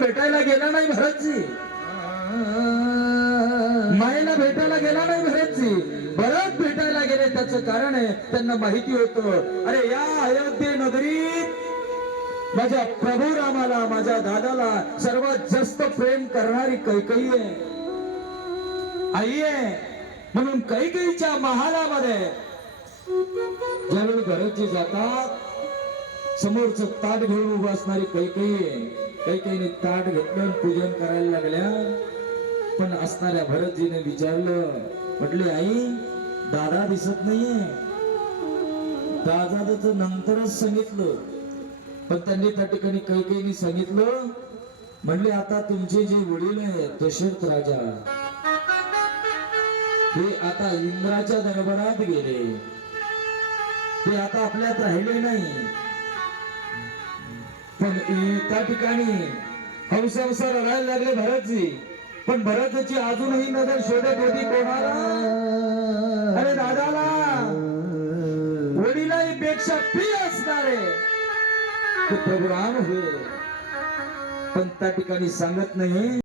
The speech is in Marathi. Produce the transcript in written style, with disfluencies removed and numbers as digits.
भेटायला गेला नाही भरतजी, मायेला भेटायला गेला नाही भरतजी, भरत भेटायला गेले त्याचं कारण आहे त्यांना माहिती होतं, अरे या अयोध्ये नगरीत माझ्या प्रभू रामाला, माझ्या दादाला सर्वात जास्त प्रेम करणारी कैकेयी आहे, आई आहे. म्हणून कैकेयीच्या महालामध्ये ज्यावेळी भरतजी जातात, समोरचं ताट घेऊन उभं असणारी कैकेयी, कैकेयीने ताट घेतलं, पूजन करायला लागल्या. पण असणाऱ्या भरतजीने विचारलं, म्हटले आई दादा दिसत नाहीये. दादाचं नंतरच सांगितलं, पण त्यांनी त्या ठिकाणी कैकेयीने सांगितलं, म्हणले आता तुमचे जे वडील आहेत दशरथ राजा, ते आता इंद्राच्या दरबारात गेले, ते आता आपल्यात राहिले नाही. पण त्या ठिकाणी हौसंसार रडायला लागले भरतजी. पण भरतची अजूनही नजर शोधत होती कोणाला? अरे दादाला, वडिलाही पेक्षा प्रिय असणारे प्रभू राम होय. पण त्या ठिकाणी सांगत नाही.